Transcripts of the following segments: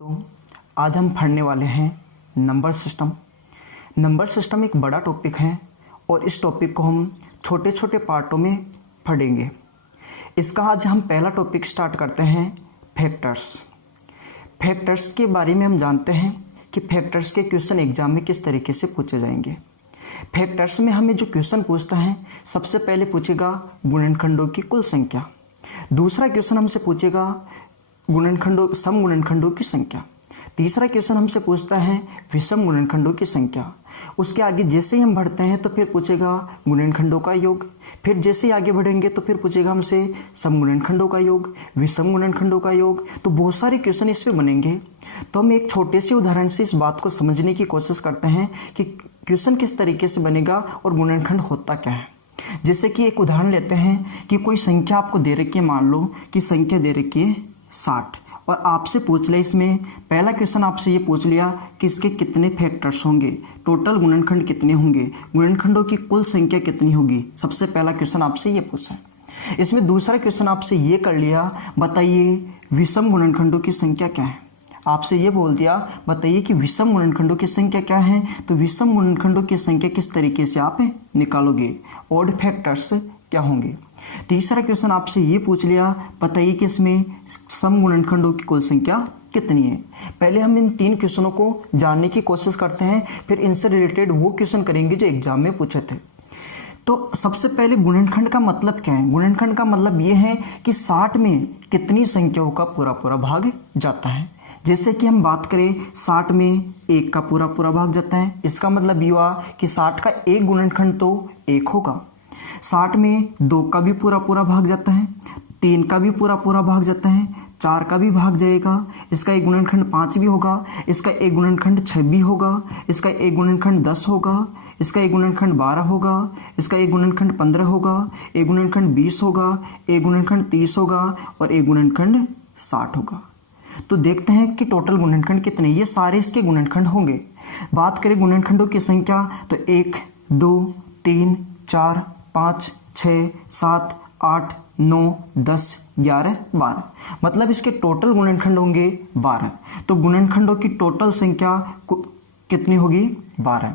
तो आज हम पढ़ने वाले हैं नंबर सिस्टम। नंबर सिस्टम एक बड़ा टॉपिक है और इस टॉपिक को हम छोटे छोटे पार्टों में पढ़ेंगे। इसका आज हम पहला टॉपिक स्टार्ट करते हैं फैक्टर्स। फैक्टर्स के बारे में हम जानते हैं कि फैक्टर्स के क्वेश्चन एग्जाम में किस तरीके से पूछे जाएंगे। फैक्टर्स में हमें जो क्वेश्चन पूछता है सबसे पहले पूछेगा गुणनखंडों की कुल संख्या। दूसरा क्वेश्चन हमसे पूछेगा सम गुणनखंडों की संख्या। तीसरा क्वेश्चन हमसे पूछता है विषम गुणनखंडों की संख्या। उसके आगे जैसे ही हम बढ़ते हैं तो फिर पूछेगा गुणनखंडों का योग। फिर जैसे ही आगे बढ़ेंगे तो फिर पूछेगा हमसे सम गुणनखंडों का योग, विषम गुणनखंडों का योग। तो बहुत सारे क्वेश्चन इस पे बनेंगे। तो हम एक छोटे से उदाहरण से इस बात को समझने की कोशिश करते हैं कि क्वेश्चन किस तरीके से बनेगा और गुणनखंड होता क्या है। जैसे कि एक उदाहरण लेते हैं कि कोई संख्या आपको दे रखी है, मान लो कि संख्या दे रखी है 60 और आपसे पूछ लिया, इसमें पहला क्वेश्चन आपसे ये पूछ लिया कि इसके कितने फैक्टर्स होंगे, टोटल गुणनखंड कितने होंगे, गुणनखंडों की कुल संख्या कितनी होगी। सबसे पहला क्वेश्चन आपसे ये पूछा है। इसमें दूसरा क्वेश्चन आपसे ये कर लिया, बताइए विषम गुणनखंडों की संख्या क्या है। आपसे ये बोल दिया बताइए कि विषम गुणनखंडों की संख्या क्या है। तो विषम गुणनखंडों की संख्या किस तरीके से आप निकालोगे, ऑड फैक्टर्स क्या होंगे। तीसरा क्वेश्चन आपसे ये पूछ लिया, बताइए कि इसमें सम गुणनखंडों की कुल संख्या कितनी है। पहले हम इन तीन क्वेश्चनों को जानने की कोशिश करते हैं, फिर इनसे रिलेटेड वो क्वेश्चन करेंगे जो एग्जाम में पूछे थे। तो सबसे पहले गुणनखंड का मतलब क्या है। गुणनखंड का मतलब ये है कि 60 में कितनी संख्याओं का पूरा भाग जाता है। जैसे कि हम बात करें 60 में 1 का पूरा भाग जाता है। इसका मतलब ये हुआ कि 60 का एक गुणनखंड तो 1 होगा। 60 में 2 का भी पूरा भाग जाता है, 3 का भी पूरा भाग जाता है, 4 का भी भाग जाएगा। इसका एक गुणनखंड 5 भी होगा, इसका एक गुणनखंड 6 भी होगा, इसका एक गुणनखंड 10 होगा, इसका एक गुणनखंड 12 होगा, इसका एक गुणनखंड 15 होगा, एक गुणनखंड 20 होगा, एक गुणनखंड 30 होगा और एक गुणनखंड 60 होगा। तो देखते हैं कि टोटल गुणनखंड कितने। ये सारे इसके गुणनखंड होंगे। बात करें गुणनखंडों की संख्या तो 1, 2, 3, 4, 5, 6, 7, 8, 9, 10, 11, 12। मतलब इसके टोटल गुणनखंड होंगे 12। तो गुणनखंडों की टोटल संख्या कितनी होगी, 12।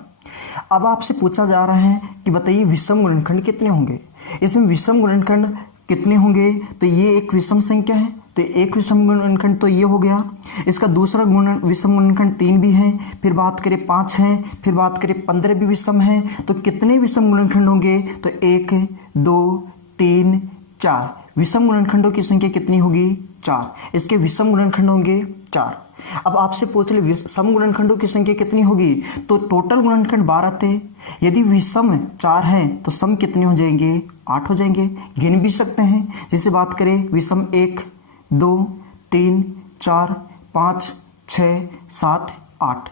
अब आपसे पूछा जा रहा है कि बताइए विषम गुणनखंड कितने होंगे। इसमें विषम गुणनखंड कितने होंगे, तो ये एक विषम संख्या है, तो एक विषम गुणनखंड तो ये हो गया। इसका दूसरा विषम गुणनखंड 3 भी है, फिर बात करें 5 है, फिर बात करें 15 भी विषम है। तो कितने विषम गुणनखंड होंगे, तो 1, 2, 3, 4। विषम गुणनखंडों की संख्या कितनी होगी, 4। इसके विषम गुणनखंड होंगे 4। अब आपसे पूछ ले सम गुणनखंडों की संख्या कितनी होगी, तो टोटल गुणनखंड 12 थे। यदि विषम 4 है तो सम कितने हो जाएंगे, 8 हो जाएंगे। गिन भी सकते हैं। जैसे बात करें विषम 1, 2, 3, 4, 5, 6, 7, 8।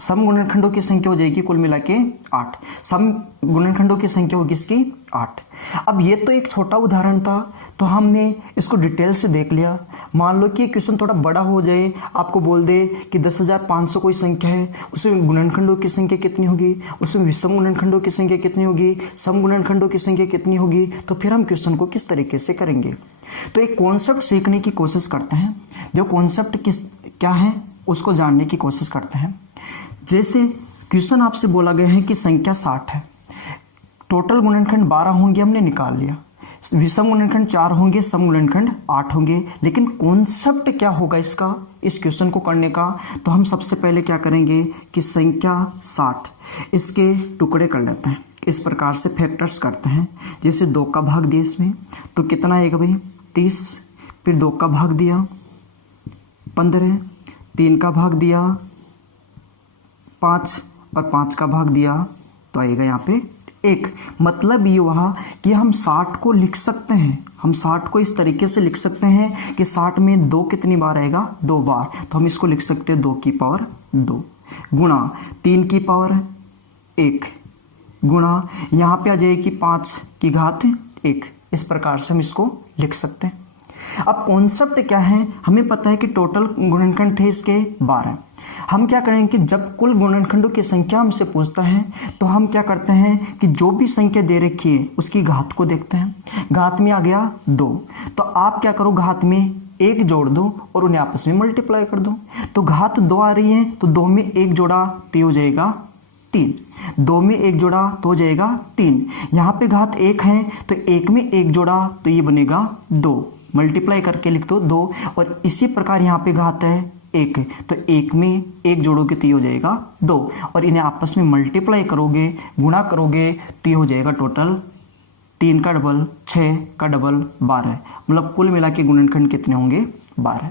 सम गुणनखंडों की संख्या हो जाएगी कुल मिला के 8। सम गुणनखंडों की संख्या होगी इसकी 8। अब ये तो एक छोटा उदाहरण था, तो हमने इसको डिटेल से देख लिया। मान लो कि क्वेश्चन थोड़ा बड़ा हो जाए, आपको बोल दे कि 10,500 कोई संख्या है, उसमें गुणनखंडों की संख्या कितनी होगी, उसमें विषम गुणनखंडों की संख्या कितनी होगी, सम गुणनखंडों की संख्या कितनी होगी, तो फिर हम क्वेश्चन को किस तरीके से करेंगे। तो एक कॉन्सेप्ट सीखने की कोशिश करते हैं। जो कॉन्सेप्ट क्या है उसको जानने की कोशिश करते हैं। जैसे क्वेश्चन आपसे बोला गया है कि संख्या 60 है, टोटल गुणनखंड 12 होंगे, हमने निकाल लिया। विषम गुणनखंड 4 होंगे, सम गुणनखंड 8 होंगे। लेकिन कॉन्सेप्ट क्या होगा इसका, इस क्वेश्चन को करने का, तो हम सबसे पहले क्या करेंगे कि संख्या 60 इसके टुकड़े कर लेते हैं। इस प्रकार से फैक्टर्स करते हैं। जैसे 2 का भाग दिया इसमें, तो कितना आएगा भाई 30। फिर 2 का भाग दिया 15, 3 का भाग दिया 5 और 5 का भाग दिया तो आएगा यहाँ पे 1। मतलब ये हुआ कि हम 60 को लिख सकते हैं। हम 60 को इस तरीके से लिख सकते हैं कि 60 में 2 कितनी बार आएगा, 2 बार। तो हम इसको लिख सकते हैं 2 की पावर 2 गुणा 3 की पावर 1 गुणा यहाँ पे आ जाएगी 5 की घात 1। इस प्रकार से हम इसको लिख सकते हैं। अब कॉन्सेप्ट क्या है, हमें पता है कि टोटल गुणनखंड थे इसके 12। हम क्या करेंगे कि जब कुल गुणनखंडों की संख्या हमसे पूछता है तो हम क्या करते हैं कि जो भी संख्या दे रखी है उसकी घात को देखते हैं। घात में आ गया 2, तो आप क्या करो घात में एक जोड़ दो और उन्हें आपस में मल्टीप्लाई कर दो। तो घात 2 आ रही है तो 2 में एक जोड़ा तो ये हो जाएगा 3, 2 में एक जोड़ा तो हो जाएगा 3। यहाँ पे घात 1 है तो 1 में एक जोड़ा तो ये बनेगा 2, मल्टीप्लाई करके लिख दो 2। और इसी प्रकार यहाँ पे घात है 1 तो 1 में एक जोड़ोगे तो ये हो जाएगा 2 और इन्हें आपस में मल्टीप्लाई करोगे, गुणा करोगे तो ये हो जाएगा टोटल 3 का डबल 6 का डबल 12, मतलब कुल मिला के गुणनखंड कितने होंगे 12।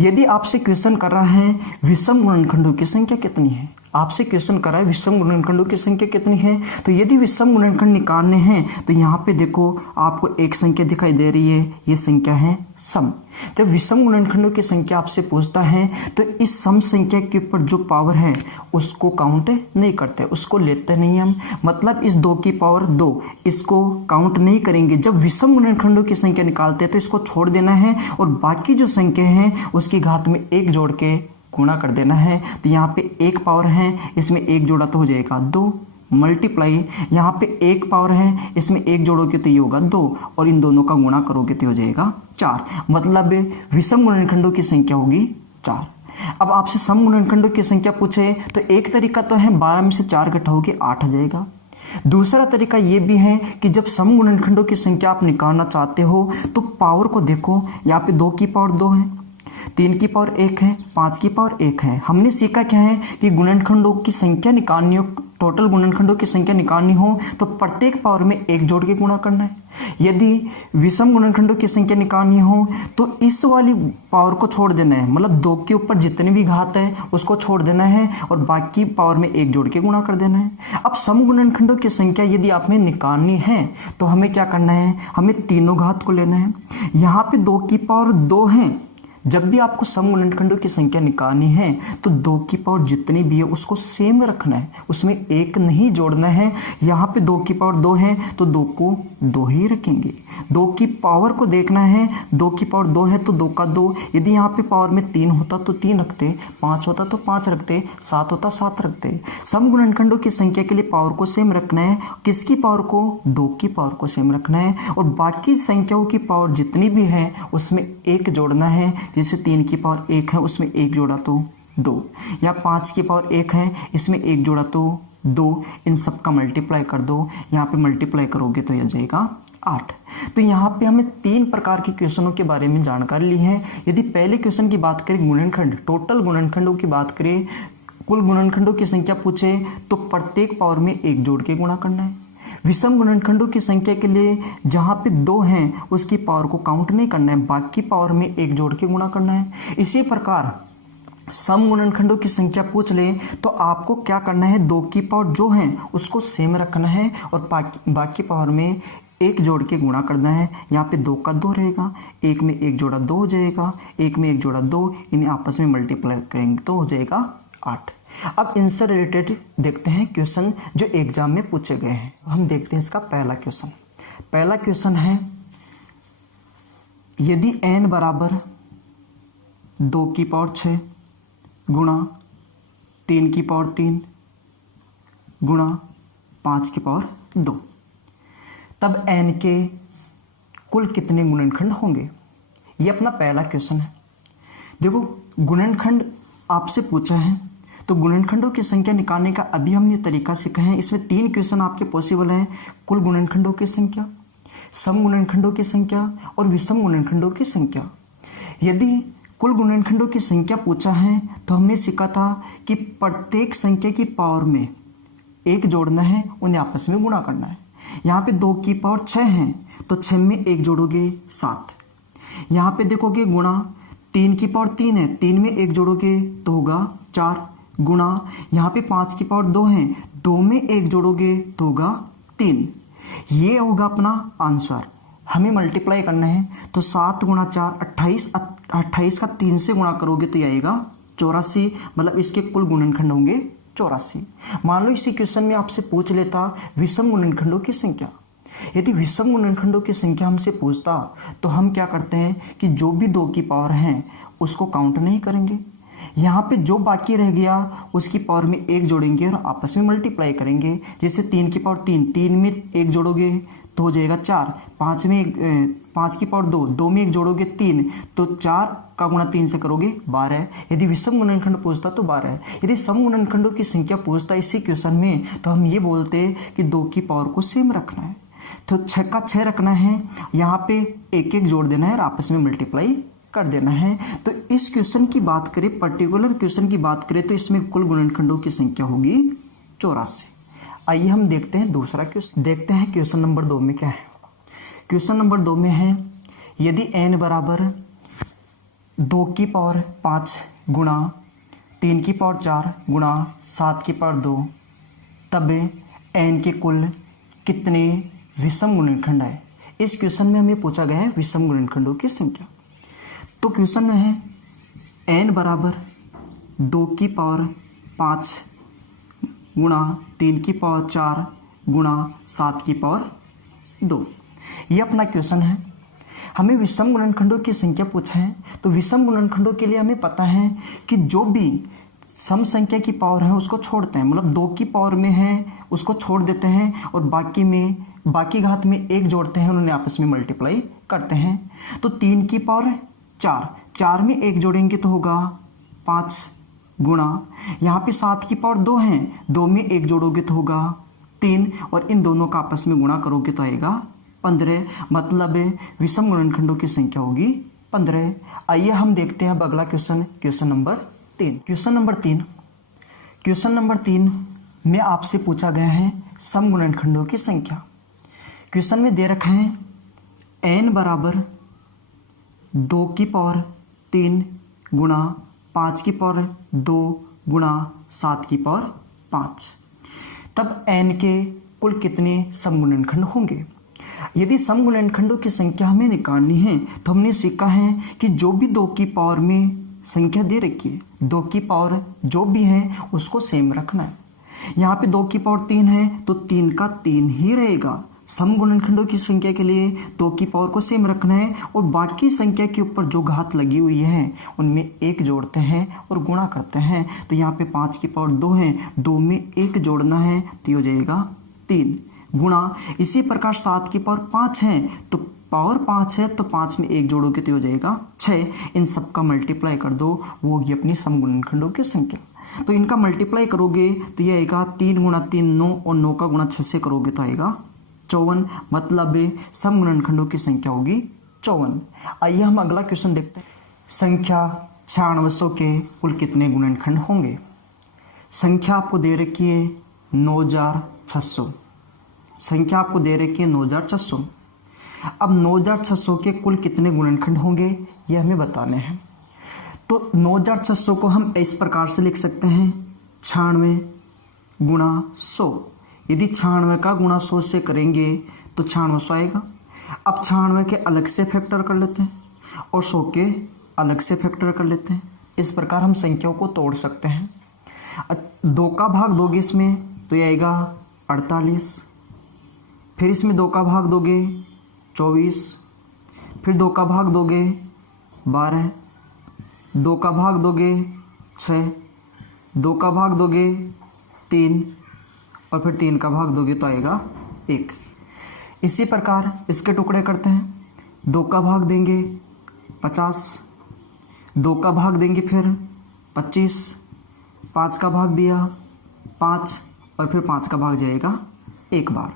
यदि आपसे क्वेश्चन कर रहा है विषम गुणनखंडों की संख्या कितनी है, आपसे क्वेश्चन कर रहा है विषम गुणनखंडों की संख्या कितनी है, तो यदि विषम गुणनखंड निकालने हैं तो यहाँ पे देखो आपको एक संख्या दिखाई दे रही है, ये संख्या है सम। जब विषम गुणनखंडों की संख्या आपसे पूछता है तो इस सम संख्या के ऊपर जो पावर है उसको काउंट नहीं करते, उसको लेते नहीं हम, मतलब इस 2 की पावर 2 इसको काउंट नहीं करेंगे। जब विषम गुणनखंडों की संख्या निकालते हैं तो इसको छोड़ देना है और बाकी जो संख्या है उसकी घात में एक जोड़ के गुणा कर देना है। तो यहाँ पे एक पावर है, इसमें एक जोड़ा तो हो जाएगा 2, मल्टीप्लाई यहाँ पे एक पावर है, इसमें एक जोड़ोगे तो ये होगा 2 और इन दोनों का गुणा करोगे तो हो जाएगा 4, मतलब विषम गुणनखंडों की संख्या होगी 4। अब आपसे सम गुणनखंडों की संख्या पूछे तो एक तरीका तो है 12 में से 4 घटाओगे 8 आ जाएगा। दूसरा तरीका ये भी है कि जब सम गुणनखंडों की संख्या आप निकालना चाहते हो तो पावर को देखो, यहाँ पे 2 की पावर 2 है, 3 की पावर 1 है, 5 की पावर 1 है। हमने सीखा क्या है कि गुणनखंडों की संख्या निकालनी हो, टोटल गुणनखंडों की संख्या निकालनी हो तो प्रत्येक पावर में एक जोड़ के गुणा करना है। यदि विषम गुणनखंडों की संख्या निकालनी हो तो इस वाली पावर को छोड़ देना है, मतलब 2 के ऊपर जितनी भी घात है उसको छोड़ देना है और बाकी पावर में एक जोड़ के गुणा कर देना है। अब सम गुणनखंडों की संख्या यदि आपने निकालनी है तो हमें क्या करना है, हमें तीनों घात को लेना है। यहाँ पे 2 की पावर 2 है, जब भी आपको सम गुणनखंडों की संख्या निकालनी है तो 2 की पावर जितनी भी है उसको सेम रखना है, उसमें एक नहीं जोड़ना है। यहाँ पे 2 की पावर 2 है तो 2 को 2 ही रखेंगे। 2 की पावर को देखना है, 2 की पावर 2 है तो 2 का 2, यदि यहाँ पे पावर में 3 होता तो 3 रखते, 5 होता तो 5 रखते, 7 होता 7 रखते। सम गुणनखंडों की संख्या के लिए पावर को सेम रखना है, किसकी पावर को, 2 की पावर को सेम रखना है और बाकी संख्याओं की पावर जितनी भी है उसमें एक जोड़ना है। जैसे 3 की पावर 1 है उसमें एक जोड़ा तो 2, या 5 की पावर 1 है इसमें एक जोड़ा तो 2, इन सब का मल्टीप्लाई कर दो, यहाँ पे मल्टीप्लाई करोगे तो यह जाएगा 8। तो यहाँ पे हमें 3 प्रकार के क्वेश्चनों के बारे में जानकारी ली है। यदि पहले क्वेश्चन की बात करें गुणनखंड, टोटल गुणनखंडों की बात करें, कुल गुणनखंडों की संख्या पूछे तो प्रत्येक पावर में एक जोड़ के गुणा करना है। विषम गुणनखंडों की संख्या के लिए जहाँ पे 2 हैं उसकी पावर को काउंट नहीं करना है, बाकी पावर में एक जोड़ के गुणा करना है। इसी प्रकार सम गुणनखंडों की संख्या पूछ ले तो आपको क्या करना है, 2 की पावर जो है उसको सेम रखना है और बाकी पावर में एक जोड़ के गुणा करना है। यहाँ पे 2 का 2 रहेगा, 1 में एक जोड़ा 2 हो जाएगा, 1 में एक जोड़ा 2, इन्हें आपस में मल्टीप्लाई करेंगे तो हो जाएगा 8। अब इनसे रिलेटेड देखते हैं क्वेश्चन जो एग्जाम में पूछे गए हैं। हम देखते हैं इसका पहला क्वेश्चन। पहला क्वेश्चन है यदि n बराबर 2 की पावर 6 गुणा 3 की पावर 3 गुणा 5 की पावर 2 तब n के कुल कितने गुणनखंड होंगे। ये अपना पहला क्वेश्चन है। देखो गुणनखंड आपसे पूछा है तो गुणनखंडों की संख्या निकालने का अभी हमने तरीका सीखा है। इसमें 3 क्वेश्चन आपके पॉसिबल हैं, कुल गुणनखंडों की संख्या, सम गुणनखंडों की संख्या और विषम गुणनखंडों की संख्या। यदि कुल गुणनखंडों की संख्या पूछा है तो हमने सीखा था कि प्रत्येक संख्या की पावर में एक जोड़ना है, उन्हें आपस में गुणा करना है। यहाँ पे 2 की पावर 6 है तो 6 में एक जोड़ोगे 7। यहाँ पे देखोगे गुणा 3 की पावर 3 है, 3 में एक जोड़ोगे तो होगा 4 गुणा यहाँ पे 5 की पावर 2 है, 2 में एक जोड़ोगे तो होगा 3। ये होगा अपना आंसर। हमें मल्टीप्लाई करना है तो 7 गुणा 4 28, 28 का 3 से गुणा करोगे तो ये आएगा 84, मतलब इसके कुल गुणनखंड होंगे 84। मान लो इसी क्वेश्चन में आपसे पूछ लेता विषम गुणनखंडों की संख्या। यदि विषम गुणनखंडों की संख्या हमसे पूछता तो हम क्या करते हैं कि जो भी 2 की पावर है उसको काउंट नहीं करेंगे, यहाँ पे जो बाकी रह गया उसकी पावर में एक जोड़ेंगे और आपस में मल्टीप्लाई करेंगे। जैसे 3 की पावर 3, 3 में एक जोड़ोगे तो हो जाएगा 4, 5 की पावर 2, 2 में 1 जोड़ोगे 3, तो 4 का गुणा 3 से करोगे 12। यदि विषम गुणनखंड पूछता तो 12। यदि सम गुणनखंडों की संख्या पूछता इसी क्वेश्चन में, तो हम ये बोलते कि 2 की पावर को सेम रखना है, तो 6 का 6 रखना है, यहाँ पे 1 1 जोड़ देना है और आपस में मल्टीप्लाई कर देना है। तो इस क्वेश्चन की बात करें, पर्टिकुलर क्वेश्चन की बात करें, तो इसमें कुल गुणनखंडों की संख्या होगी 84। आइए हम देखते हैं दूसरा क्वेश्चन। देखते हैं क्वेश्चन नंबर 2 में क्या है। क्वेश्चन नंबर 2 में है, यदि n बराबर 2 की पावर 5 गुणा 3 की पावर 4 गुणा 7 की पावर 2, तब n के कुल कितने विषम गुणनखंड है। इस क्वेश्चन में हमें पूछा गया है विषम गुणनखंडों की संख्या। तो क्वेश्चन में है n बराबर 2 की पावर 5 गुणा 3 की पावर 4 गुणा 7 की पावर 2, ये अपना क्वेश्चन है। हमें विषम गुणनखंडों की संख्या पूछा है, तो विषम गुणनखंडों के लिए हमें पता है कि जो भी सम संख्या की पावर है उसको छोड़ते हैं, मतलब 2 की पावर में है उसको छोड़ देते हैं और बाकी घात में 1 जोड़ते हैं, उन्हें आपस में मल्टीप्लाई करते हैं। तो 3 की पावर 4 में 1 जोड़ेंगे तो होगा 5 गुणा, यहाँ पे 7 की पावर 2 है, 2 में 1 जोड़ोगे तो होगा 3 और इन दोनों का आपस में गुणा करोगे तो आएगा 15, मतलब विषम गुणनखंडों की संख्या होगी 15। आइए हम देखते हैं अब अगला question, question number 3। Question number 3 में आपसे पूछा गया है सम गुणनखंडों की संख्या। क्वेश्चन में दे रखा है n बराबर 2 की पावर 3 गुणा 5 की पावर 2 गुणा 7 की पावर 5, तब n के कुल कितने सम गुणनखंड होंगे। यदि सम गुणनखंडों की संख्या हमें निकालनी है, तो हमने सीखा है कि जो भी 2 की पावर में संख्या दे रखी है, 2 की पावर जो भी है उसको सेम रखना है। यहाँ पे 2 की पावर 3 है तो 3 का 3 ही रहेगा। सम गुणनखंडों की संख्या के लिए 2 की पावर को सेम रखना है और बाकी संख्या के ऊपर जो घात लगी हुई है उनमें 1 जोड़ते हैं और गुणा करते हैं। तो यहाँ पे 5 की पावर 2 है, 2 में 1 जोड़ना है तो ये हो जाएगा 3 गुणा। इसी प्रकार 7 की पावर 5 है, तो पावर 5 है तो 5 में 1 जोड़ोगे तो हो जाएगा 6। इन सब का मल्टीप्लाई कर दो, वो होगी अपनी सम गुणनखंडों की संख्या। तो इनका मल्टीप्लाई करोगे तो ये आएगा 3 गुणा 3 9 और 9 का गुणा 6 से करोगे तो आएगा 54, मतलब सम गुणनखंडों की संख्या होगी 54। आइए हम अगला क्वेश्चन देखते हैं। संख्या 9600 के कुल कितने गुणनखंड होंगे। संख्या आपको दे रखी है 9600, संख्या आपको दे रखी है 9600। अब 9600 के कुल कितने गुणनखंड होंगे ये हमें बताने हैं। तो 9600 को हम इस प्रकार से लिख सकते हैं 96 गुणा 100। यदि 96 का गुणा 100 से करेंगे तो 9600 आएगा। अब 96 के अलग से फैक्टर कर लेते हैं और 100 के अलग से फैक्टर कर लेते हैं। इस प्रकार हम संख्याओं को तोड़ सकते हैं। 2 का भाग दोगे इसमें तो ये आएगा 48, फिर इसमें 2 का भाग दोगे 24, फिर 2 का भाग दोगे 12, 2 का भाग दोगे 6, 2 का भाग दोगे 3 और फिर 3 का भाग दोगे तो आएगा 1। इसी प्रकार इसके टुकड़े करते हैं। 2 का भाग देंगे 50, 2 का भाग देंगे फिर 25, 5 का भाग दिया 5 और फिर 5 का भाग जाएगा 1 बार।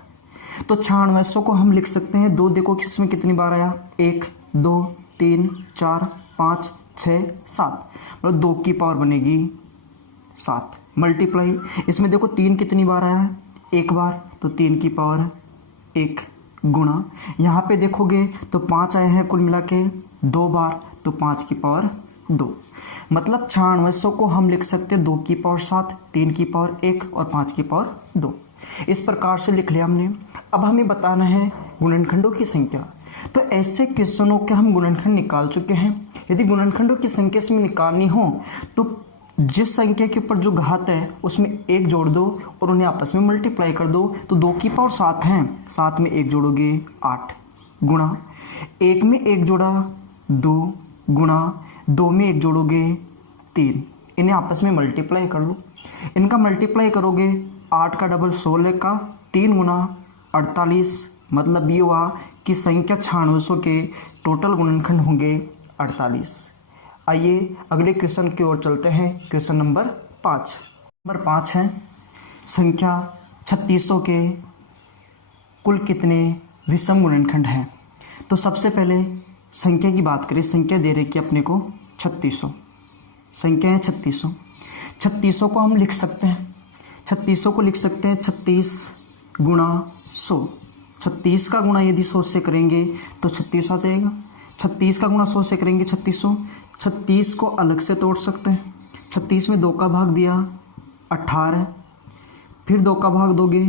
तो 9600 को हम लिख सकते हैं, 2 देखो किसमें कितनी बार आया, 1 2 3 4 5 6 7, मतलब 2 की पावर बनेगी 7 मल्टीप्लाई। इसमें देखो 3 कितनी बार आया है, 1 बार, तो 3 की पावर 1 गुणा। यहाँ पे देखोगे तो 5 आए हैं कुल मिला के 2 बार, तो 5 की पावर 2, मतलब 9600 को हम लिख सकते हैं 2 की पावर 7, 3 की पावर 1 और 5 की पावर 2। इस प्रकार से लिख लिया हमने। अब हमें बताना है गुणनखंडों की संख्या। तो ऐसे क्वेश्चनों के हम गुणनखंड निकाल चुके हैं। यदि गुणनखंडों की संख्या इसमें निकालनी हो तो जिस संख्या के ऊपर जो घात है उसमें 1 जोड़ दो और उन्हें आपस में मल्टीप्लाई कर दो। तो 2 की पावर 7 है, 7 में 1 जोड़ोगे 8 गुणा 1 में 1 जोड़ा 2 गुणा 2 में 1 जोड़ोगे 3। इन्हें आपस में मल्टीप्लाई कर लो। इनका मल्टीप्लाई करोगे 8 का डबल 16 का 3 गुणा 48 मतलब ये हुआ कि संख्या 9600 के टोटल गुणनखंड होंगे 48। आइए अगले क्वेश्चन की ओर चलते हैं। Question number 5। नंबर 5 है संख्या 3600 के कुल कितने विषम गुणनखंड हैं। तो सबसे पहले संख्या की बात करें। संख्या दे रखी है अपने को 3600, संख्या है 3600। 3600 को हम लिख सकते हैं, 3600 को लिख सकते हैं 36 गुणा 100। 36 का गुणा यदि 100 से करेंगे तो 36 आ जाएगा। 36 का गुणा 100 से करेंगे 3600। 36 को अलग से तोड़ सकते हैं। 36 में 2 का भाग दिया 18, फिर 2 का भाग दोगे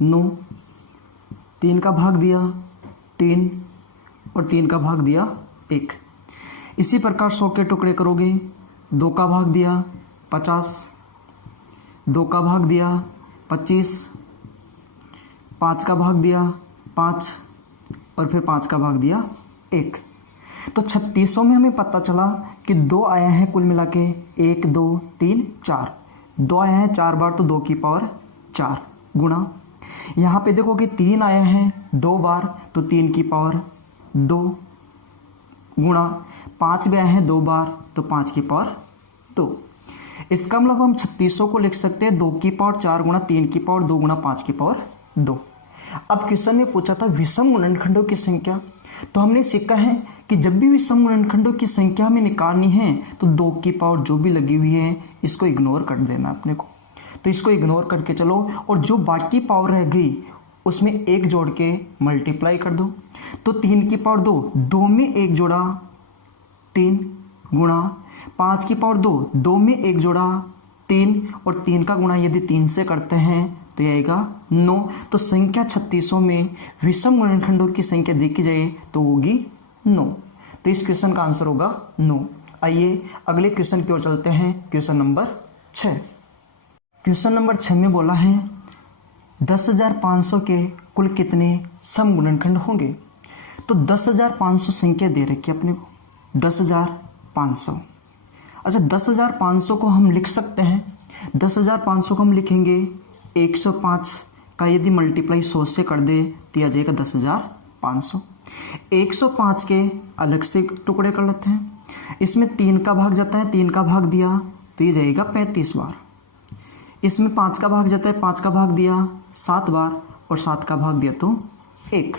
9, 3 का भाग दिया 3 और 3 का भाग दिया 1। इसी प्रकार 100 के टुकड़े करोगे। 2 का भाग दिया 50, 2 का भाग दिया 25, 5 का भाग दिया 5 और फिर 5 का भाग दिया 1। तो 3600 में हमें पता चला कि 2 आया है कुल मिला के 1 2 3 4। 2 आया है 4 बार तो 2 की पावर 4 गुणा, यहाँ पे देखो कि 3 आया है 2 बार तो 3 की पावर 2 गुणा, 5 भी आया है 2 बार तो 5 की पावर 2। इसका मतलब हम 3600 को लिख सकते हैं 2 की पावर 4 गुणा 3 की पावर 2 गुणा 5 की पावर 2। अब क्वेश्चन में पूछा था विषम गुणनखंडों की संख्या, तो हमने सीखा है कि जब भी विषम गुणनखंडों की संख्या हमें निकालनी है तो 2 की पावर जो भी लगी हुई है इसको इग्नोर कर देना अपने को। तो इसको इग्नोर करके चलो और जो बाकी पावर रह गई उसमें 1 जोड़ के मल्टीप्लाई कर दो। तो 3 की पावर 2, 2 में 1 जोड़ा 3 गुणा 5 की पावर 2, 2 में 1 जोड़ा 3 और 3 का गुणा यदि 3 से करते हैं तो यह आएगा 9। तो संख्या 3600 में विषम गुणनखंडों की संख्या देखी जाए तो होगी 9। तो इस क्वेश्चन का आंसर होगा 9। आइए अगले क्वेश्चन की ओर चलते हैं। Question number 6। क्वेश्चन नंबर 6 में बोला है 10,500 के कुल कितने सम गुणनखंड होंगे। तो 10,500 संख्या दे रखी है अपने को 10,500। अच्छा 10,500 को हम लिख सकते हैं। 10,500 को हम लिखेंगे 105 का यदि मल्टीप्लाई 100 से कर दे तो आ जाएगा 10,500। 105 के अलग से टुकड़े कर लेते हैं। इसमें 3 का भाग जाता है, 3 का भाग दिया तो ये जाएगा 35 बार। इसमें 5 का भाग जाता है, 5 का भाग दिया 7 बार और 7 का भाग दिया तो 1।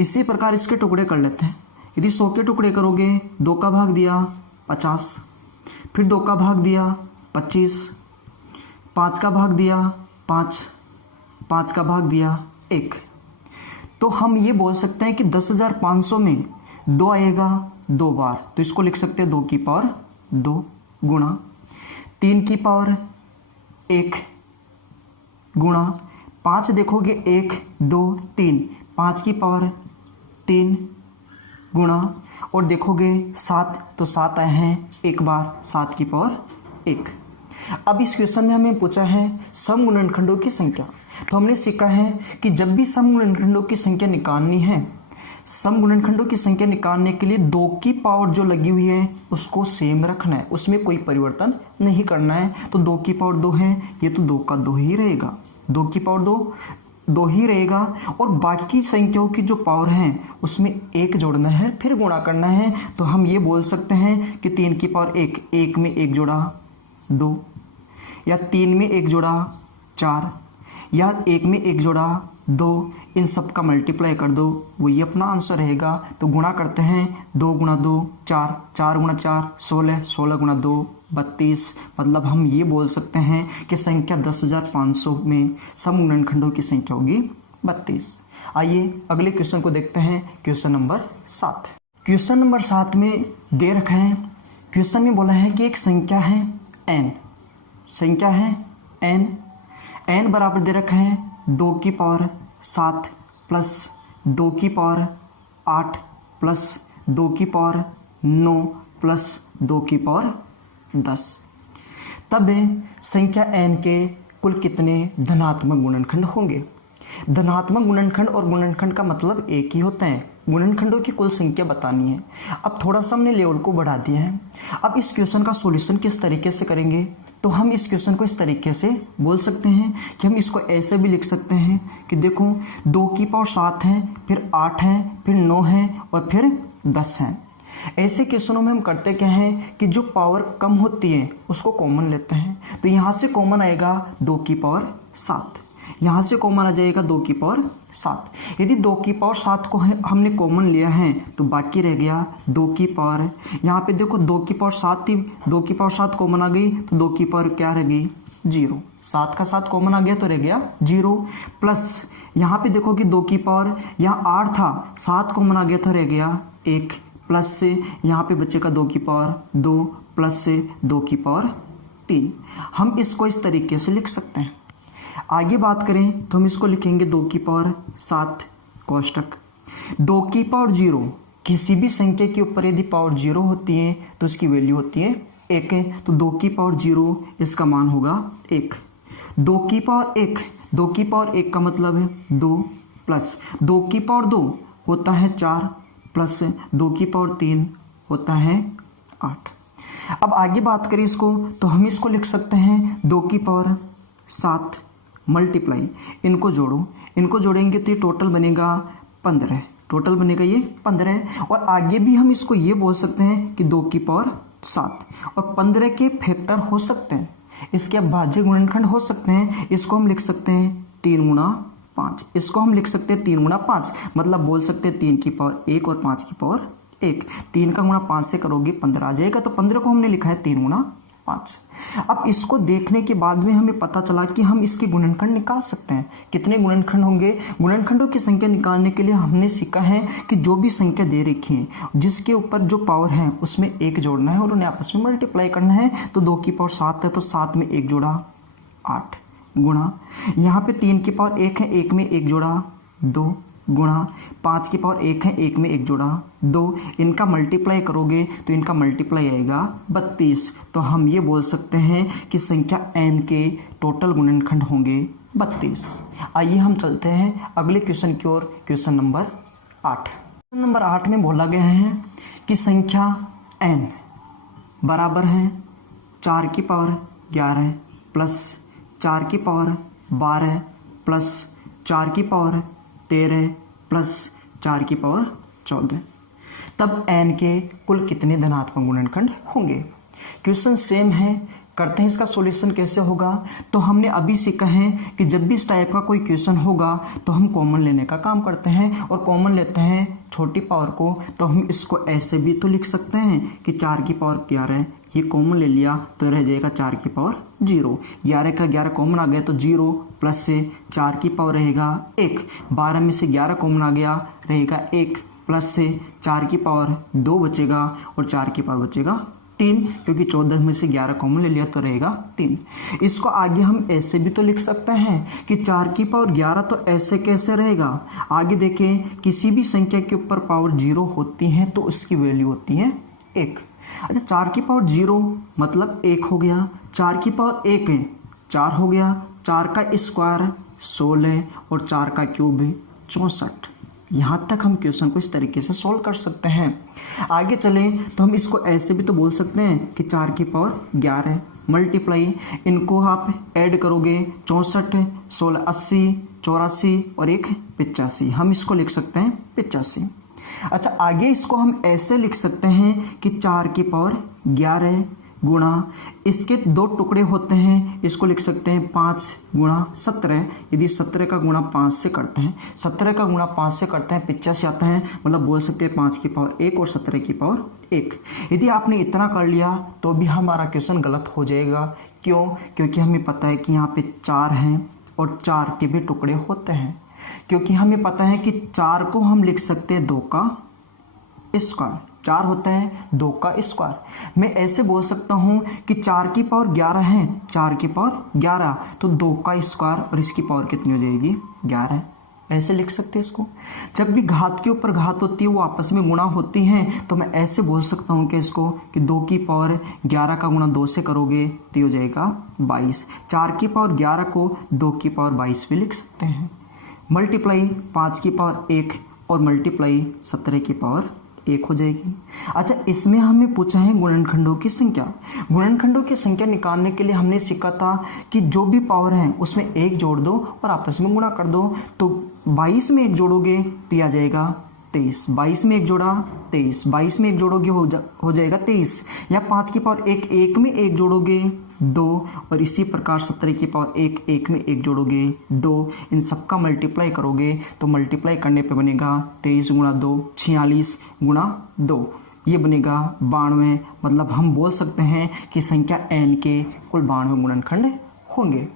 इसी प्रकार इसके टुकड़े कर लेते हैं। यदि 100 के टुकड़े करोगे 2 का भाग दिया 50, फिर 2 का भाग दिया 25, 5 का भाग दिया 5, 5 का भाग दिया 1। तो हम ये बोल सकते हैं कि 10,500 में 2 आएगा 2 बार, तो इसको लिख सकते हैं 2 की पावर 2 गुणा 3 की पावर 1 गुणा 5 देखोगे 1 2 3, 5 की पावर 3 गुणा और देखोगे 7 तो 7 आए हैं 1 बार 7 की पावर 1। अब इस क्वेश्चन में हमें पूछा है सम गुणनखंडों की संख्या। तो हमने सीखा है कि जब भी सम गुणनखंडों की संख्या निकालनी है, सम गुणनखंडों की संख्या निकालने के लिए 2 की पावर जो लगी हुई है उसको सेम रखना है, उसमें कोई परिवर्तन नहीं करना है। तो 2 की पावर 2 है, ये तो 2 का 2 ही रहेगा, 2 की पावर 2 ही रहेगा। और बाकी संख्याओं की जो पावर है उसमें 1 जोड़ना है फिर गुणा करना है। तो हम ये बोल सकते हैं कि 3 की पावर 1, 1 में 1 जोड़ा 2, या 3 में 1 जोड़ा 4, या 1 में 1 जोड़ा 2, इन सब का मल्टीप्लाई कर दो, वही अपना आंसर रहेगा। तो गुणा करते हैं 2 गुणा 2 4, 4 गुणा 4 16, 16 गुणा 2 32। मतलब हम ये बोल सकते हैं कि संख्या 10,500 में सम गुणनखंडों की संख्या होगी 32। आइए अगले क्वेश्चन को देखते हैं। Question number 7। क्वेश्चन नंबर 7 में दे रखा है, क्वेश्चन में बोला है कि एक संख्या है n, संख्या है n बराबर दे रखा है 2 की पावर 7 प्लस 2 की पावर 8 प्लस 2 की पावर 9 प्लस 2 की पावर 10। तब संख्या n के कुल कितने धनात्मक गुणनखंड होंगे। धनात्मक गुणनखंड और गुणनखंड का मतलब एक ही होता है, गुणनखंडों की कुल संख्या बतानी है। अब थोड़ा सा हमने लेवल को बढ़ा दिया है। अब इस क्वेश्चन का सॉल्यूशन किस तरीके से करेंगे, तो हम इस क्वेश्चन को इस तरीके से बोल सकते हैं कि हम इसको ऐसे भी लिख सकते हैं कि देखो 2 की पावर 7 है, फिर 8 है, फिर 9 है और फिर 10 है। ऐसे क्वेश्चनों में हम करते क्या हैं कि जो पावर कम होती है उसको कॉमन लेते हैं। तो यहाँ से कॉमन आएगा 2 की पावर 7, यहाँ से कॉमन आ जाएगा 2 की पावर 7। यदि 2 की पावर 7 को हमने कॉमन लिया है तो बाकी रह गया 2 की पावर, यहाँ पे देखो 2 की पावर 7 थी, 2 की पावर 7 कॉमन आ गई तो 2 की पावर क्या रह गई 0, 7 का 7 कॉमन आ गया तो रह गया 0, प्लस यहाँ पे देखो कि 2 की पावर यहाँ 8 था, 7 कॉमन आ गया तो रह गया 1, प्लस से यहाँ पे बचेगा 2 की पावर 2, प्लस से 2 की पावर 3। हम इसको इस तरीके से लिख सकते हैं। आगे बात करें तो हम इसको लिखेंगे 2 की पावर 7 कोष्टक 2 की पावर 0। किसी भी संख्या के ऊपर यदि पावर 0 होती है तो उसकी वैल्यू होती है 1 है, तो 2 की पावर 0 इसका मान होगा 1। 2 की पावर 1, 2 की पावर 1 का मतलब है 2, प्लस 2 की पावर 2 होता है 4, प्लस 2 की पावर 3 होता है 8। अब आगे बात करें इसको तो हम इसको लिख सकते हैं 2 की पावर 7 मल्टीप्लाई, इनको जोड़ो, इनको जोड़ेंगे तो ये टोटल बनेगा 15, टोटल बनेगा ये 15। और आगे भी हम इसको ये बोल सकते हैं कि 2 की पावर 7 और 15 के फैक्टर हो सकते हैं, इसके अभाज्य गुणनखंड हो सकते हैं। इसको हम लिख सकते हैं 3 गुणा 5, इसको हम लिख सकते हैं 3 गुणा 5, मतलब बोल सकते हैं 3 की पावर 1 और 5 की पावर 1। 3 का गुणा 5 से करोगे 15 आ जाएगा, तो 15 को हमने लिखा है 3 गुणा 5। अब इसको देखने के बाद में हमें पता चला कि हम इसके गुणनखंड निकाल सकते हैं। कितने गुणनखंड होंगे? गुणनखंडों की संख्या निकालने के लिए हमने सीखा है कि जो भी संख्या दे रखी है जिसके ऊपर जो पावर है उसमें 1 जोड़ना है और उन्हें आपस में मल्टीप्लाई करना है। तो 2 की पावर 7 है तो 7 में 1 जोड़ा 8, गुणा यहाँ पे 3 की पावर 1 है, 1 में 1 जोड़ा 2, गुणा 5 की पावर 1 है, 1 में 1 जोड़ा 2, इनका मल्टीप्लाई करोगे तो इनका मल्टीप्लाई आएगा 32। तो हम ये बोल सकते हैं कि संख्या n के टोटल गुणनखंड होंगे 32। आइए हम चलते हैं अगले क्वेश्चन की ओर, क्वेश्चन नंबर 8। क्वेश्चन नंबर 8 में बोला गया है कि संख्या n बराबर है 4 की पावर 11 प्लस 4 की पावर 12 प्लस 4 की पावर 13 प्लस 4 की पावर 14, तब n के कुल कितने धनात्मक गुणनखंड होंगे? क्वेश्चन सेम है, करते हैं इसका सॉल्यूशन कैसे होगा। तो हमने अभी सीखा है कि जब भी इस टाइप का कोई क्वेश्चन होगा तो हम कॉमन लेने का काम करते हैं और कॉमन लेते हैं छोटी पावर को। तो हम इसको ऐसे भी तो लिख सकते हैं कि 4 की पावर 11, ये कॉमन ले लिया तो रह जाएगा 4 की पावर 0, 11 का 11 कॉमन आ गया तो 0, प्लस से 4 की पावर रहेगा 1, 12 में से 11 कॉमन आ गया रहेगा 1, प्लस से 4 की पावर 2 बचेगा और 4 की पावर बचेगा 3, क्योंकि 14 में से 11 कॉमन ले लिया तो रहेगा 3। इसको आगे हम ऐसे भी तो लिख सकते हैं कि 4 की पावर 11, तो ऐसे कैसे रहेगा? आगे देखें, किसी भी संख्या के ऊपर पावर 0 होती है तो उसकी वैल्यू होती है 1। अच्छा, 4 की पावर 0 मतलब 1 हो गया, 4 की पावर 1 है 4 हो गया, 4 का स्क्वायर 16 और 4 का क्यूब 64। यहाँ तक हम क्वेश्चन को इस तरीके से सॉल्व कर सकते हैं। आगे चलें तो हम इसको ऐसे भी तो बोल सकते हैं कि 4 की पावर 11 मल्टीप्लाई, इनको आप ऐड करोगे 64, 16 80, 84 और 1 85, हम इसको लिख सकते हैं 85। अच्छा, आगे इसको हम ऐसे लिख सकते हैं कि 4 की पावर 11 गुणा, इसके 2 टुकड़े होते हैं, इसको लिख सकते हैं 5 गुणा 17। यदि 17 का गुणा 5 से करते हैं, 17 का गुणा 5 से करते हैं 85 आता है, मतलब बोल सकते हैं 5 की पावर 1 और 17 की पावर 1। यदि आपने इतना कर लिया तो भी हमारा क्वेश्चन गलत हो जाएगा। क्यों? क्योंकि हमें पता है कि यहाँ पे 4 हैं और 4 के भी टुकड़े होते हैं, क्योंकि हमें पता है कि 4 को हम लिख सकते हैं 2 का स्क्वायर, 4 होता है 2 का स्क्वायर। मैं ऐसे बोल सकता हूँ कि 4 की पावर 11 है, 4 की पावर 11 तो 2 का स्क्वायर और इसकी पावर कितनी हो जाएगी 11, ऐसे लिख सकते हैं इसको। जब भी घात के ऊपर घात होती है वो आपस में गुणा होती हैं, तो मैं ऐसे बोल सकता हूँ कि इसको कि 2 की पावर 11 का गुणा 2 से करोगे तो हो जाएगा 22। 4 की पावर 11 को 2 की पावर 22 भी लिख सकते हैं। मल्टीप्लाई 5 की पावर 1 और मल्टीप्लाई 17 की पावर 1 हो जाएगी। अच्छा, इसमें हमें पूछा है गुणनखंडों की संख्या। गुणनखंडों की संख्या निकालने के लिए हमने सीखा था कि जो भी पावर है उसमें 1 जोड़ दो और आपस में गुणा कर दो। तो 22 में 1 जोड़ोगे तो आ जाएगा 23, 22 में 1 जोड़ा 23, 22 में 1 जोड़ोगे हो जाएगा 23, या 5 की पावर 1, 1 में 1 जोड़ोगे 2, और इसी प्रकार 17 की पावर 1, 1 में 1 जोड़ोगे 2। इन सबका मल्टीप्लाई करोगे तो मल्टीप्लाई करने पे बनेगा 23 गुणा 2 46 गुणा 2, ये बनेगा 92। मतलब हम बोल सकते हैं कि संख्या n के कुल 92 गुणनखंड होंगे।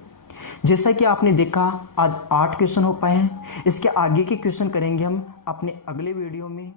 जैसा कि आपने देखा आज 8 क्वेश्चन हो पाए हैं। इसके आगे के क्वेश्चन करेंगे हम अपने अगले वीडियो में।